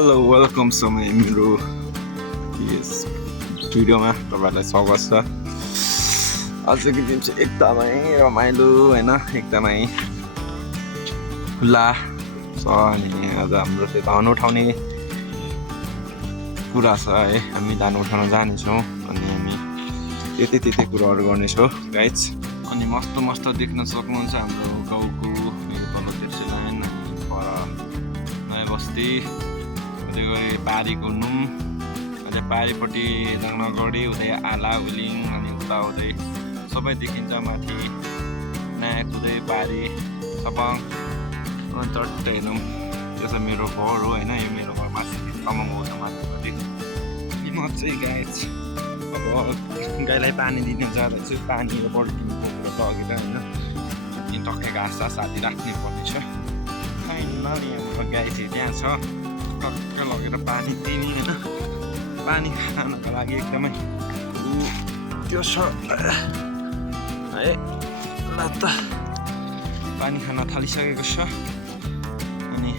Hello welcome समय मेरो यस भिडियोमा तपाईहरुलाई स्वागत छ। आजको दिन चाहिँ एकदमै रमाइलो हैन, एकदमै खुला छ अनि आज हाम्रो चाहिँ धान उठाउने कुरा छ है। हामी धान उठाउन जानेछौँ अनि हामी त्यति कुराहरू गर्नेछौँ गाइज। अनि मस्त देख्न सक्नुहुन्छ हाम्रो गाउँको यो तल तेर्से लाइन पर नयाँ बस्ती उतै गरी पारीको नुम अनि पारीपट्टि नगढी उतै आला उलिङ अनि उता उतै सबै देखिन्छ। माथि नयाँ कुदै पारी सपङ चट्टै हेर्नु त्यो चाहिँ मेरो घर हो होइन। यो मेरो घर माथि तमङ हो त माथिपट्टि। म चाहिँ गाइज अब गाईलाई पानी दिने जाँदैछु। पानी बढिदिनु बोकेर लगेर होइन अनि टक्कै घाँस साथी राख्नै पर्नेछ। फाइनली हाम्रो गाई चाहिँ त्यहाँ छ, टक्कै लगेर पानी दिने होइन। पानी खानको लागि एकदमै त्यो छ है। ल त पानी खान थालिसकेको छ अनि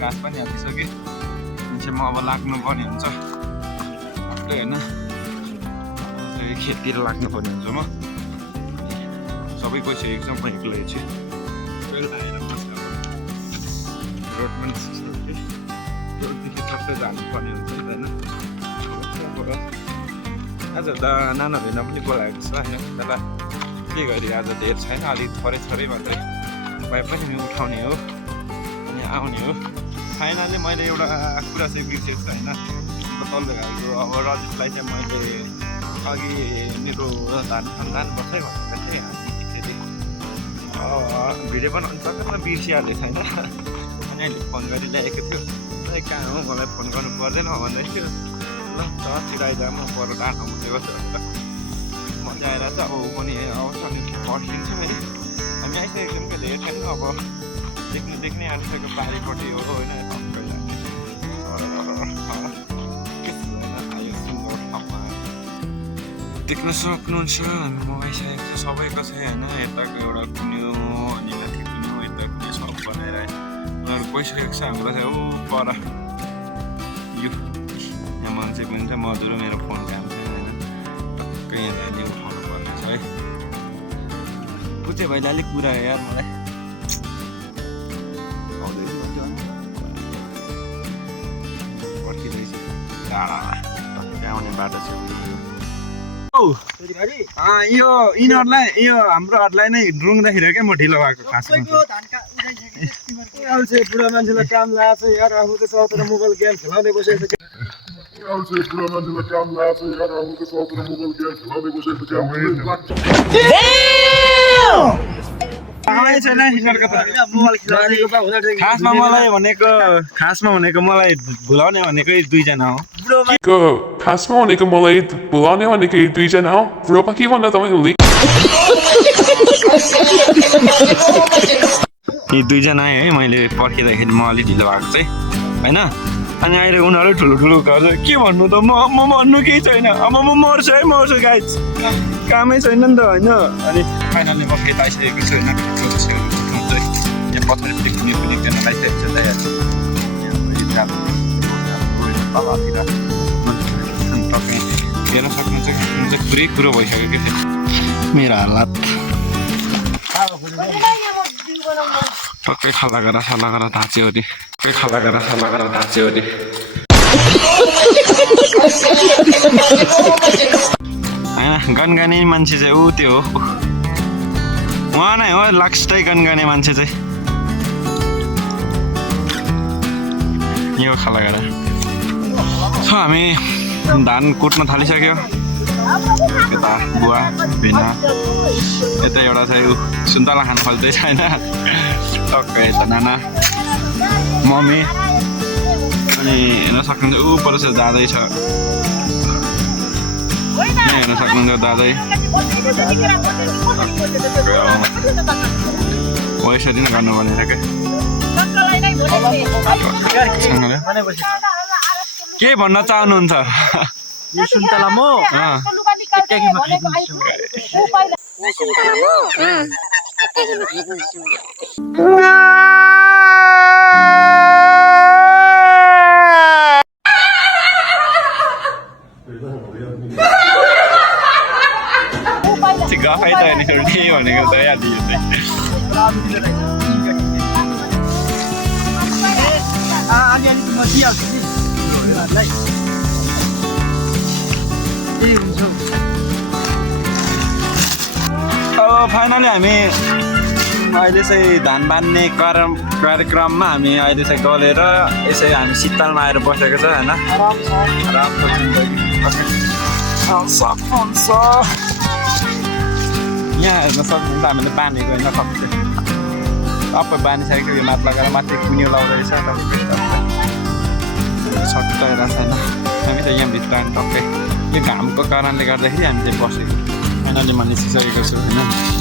घाँस पनि हालिसकेँ। चाहिँ म अब लाग्नुपर्ने हुन्छ होइन, खेततिर लाग्नुपर्ने हुन्छ। म सबै गइसकेको छ, म एक्लै छु। रोड पनि रोडदेखि टक्कै जानुपर्ने हुन्छ होइन। आज त नाना भेना पनि बोलाएको छ होइन। तर के गरी आज धेर छैन, अलिक थोरै मात्रै भए पनि उठाउने हो अनि आउने हो। फाइनली मैले एउटा कुरा चाहिँ बिर्सेको छु होइन। तल्लो घरको अब रजतलाई चाहिँ मैले अघि मेरो धान बस्दै भनेको थिएँ। भिडियो बनाउनु सक्दैन, बिर्सिहालेको छैन। अनि अहिले फोन गरी ल्याएको थियो, खै कहाँ हो मलाई फोन गर्नु पर्दैन भन्दै थियो। ल त छिराइदा म पर डाँडा मुटेको छु अन्त मजा आइरहेछ। अब ऊ पनि आउँछ अनि फर्किन्छौँ है। हामी आइसकेको छौँ क्या, धेरै छैन अब देख्ने आँटिसकेको पारिपट्टि हो होइन। देख्न सक्नुहुन्छ हामी मगाइसकेको छ सबैको छ होइन। यताको एउटा कुन्यो अनि माथि कुन्यो यता कुन्यो सब बनाएर उनीहरू गइसकेको छ। हाम्रो चाहिँ ऊ पर यो यहाँ मान्छे पनि छ, मधुरो मेरो फोन काम छैन होइन। टक्कै यहाँ जाने उठाउनु पर्ने छ है। पुचे भाइले अलिक कुरा यार मलाई पर्खिँदैछ टाढा आउने बाटो छ। यो यिनीहरूलाई यो हाम्रोहरूलाई नै रुङ्दाखेरि क्या म ढिलो भएको खासमा। बुढा मान्छेलाई काम लाग्छ यार, आफू त सौतिर मोबाइल गेम खेलाउँदै बसेको छ। खासमा भनेको मलाई भुलाउने भनेको दुईजना हो। खासमा भनेको मलाई भुलाउने भनेको दुईजना हो। ब्रोमा के भन्दा तपाईँले यी दुईजना है। मैले पर्खिँदाखेरि म अलिक ढिलो भएको चाहिँ होइन। अनि अहिले उनीहरू ठुलो गर्छ के भन्नु त। म भन्नु केही छैन। अब म मर्छु गाइज, कामै छैन नि त होइन। अनि फाइनली म खेत आइसकेको छु होइन। यहाँ पछाडि कुनै पनि खेल्न लागिसकेको छ तलतिर टक्कै हेर्न सक्नुहुन्छ। पुरै कुरो भइसक्यो क्या मेरो हालत। टक्कै खाला गरेर धाच्यो अरे, टक्कै खाला गरेर धाच्यो अरे। होइन गनगाने मान्छे चाहिँ ऊ त्यो हो, उहाँ नै हो लास्टै गनगाने मान्छे चाहिँ यो खाला गरेर। हामी धान कुट्न थालिसक्यो। यता बुवा भिना यता एउटा चाहिँ ऊ सुन्तला खानु खोज्दैछ होइन। टक्कै यता नाना मम्मी अनि हेर्न सक्नुहुन्छ ऊ पर जाँदैछ। यहाँ हेर्न सक्नुहुन्छ दादै हो यसरी नै गर्नुपर्ने छ क्या। के भन्न चाहनुहुन्छ? यो सुन्तला म गफै त नि त्यही भनेको त याद यो चाहिँ अलिअलि म दिइहाल्छु नि उनीहरूलाई त्यही हुन्छ अब फाइनली हामी अहिले चाहिँ धान बान्ने कार्यक्रममा हामी अहिले चाहिँ गलेर यसै हामी शीतलमा आएर बसेको छ होइन राम्रो सक्नुहुन्छ यहाँ हेर्न सक्नुहुन्छ हामीले बाँधेको होइन सबै सबै बाँधिसकेको यो माथि लगाएर माथि कुन्यो लाउँदैछ सट्टाइरहेको छैन हामी त यहाँभित्र हामी टक्कै यो घामको कारणले गर्दाखेरि हामी चाहिँ बसेको फाइनली म निस्किसकेको छु होइन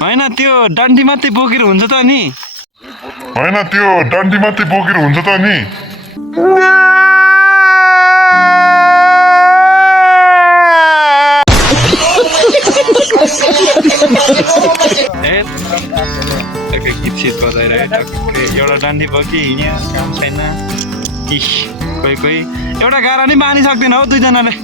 होइन त्यो डन्डी मात्रै बोकेर हुन्छ त नि होइन त्यो डन्डी मात्रै बोकेर हुन्छ त नि गीत सित बजाइरह्यो एउटा डन्डी बोकी हिँड्यो काम छैन इस कोही कोही एउटा गाह्रो नि बाँधिसक्दैन हौ दुईजनाले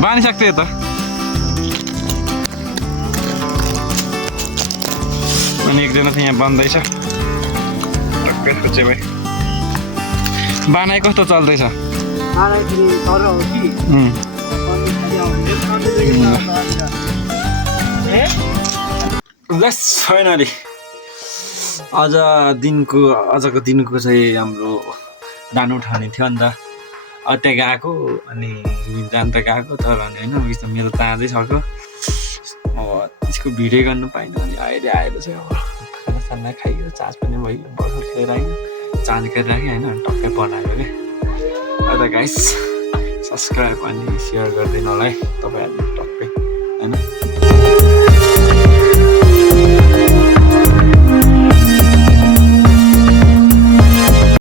बाँधिसक्थ्यो त अनि एकजना चाहिँ यहाँ बन्दैछ टक्कै खोजे भाइ बानाइ कस्तो चल्दैछ फाइनली आजको दिनको चाहिँ हाम्रो धान उठाउने थियो अन्त त्यहाँ गएको अनि जान त गएको तर होइन उयस त मेरो ताँदै सक्यो अब त्यसको भिडियो गर्नु पाइनँ अनि अहिले आएर चाहिँ अब खानासाना खाइयो चार्ज पनि भयो बर्खर खेलेर आयो चार्ज गरिराखेँ होइन टक्कै बनायो क्या अन्त गाइस सब्सक्राइब अनि सेयर गरिदिनु होला है तपाईँहरूले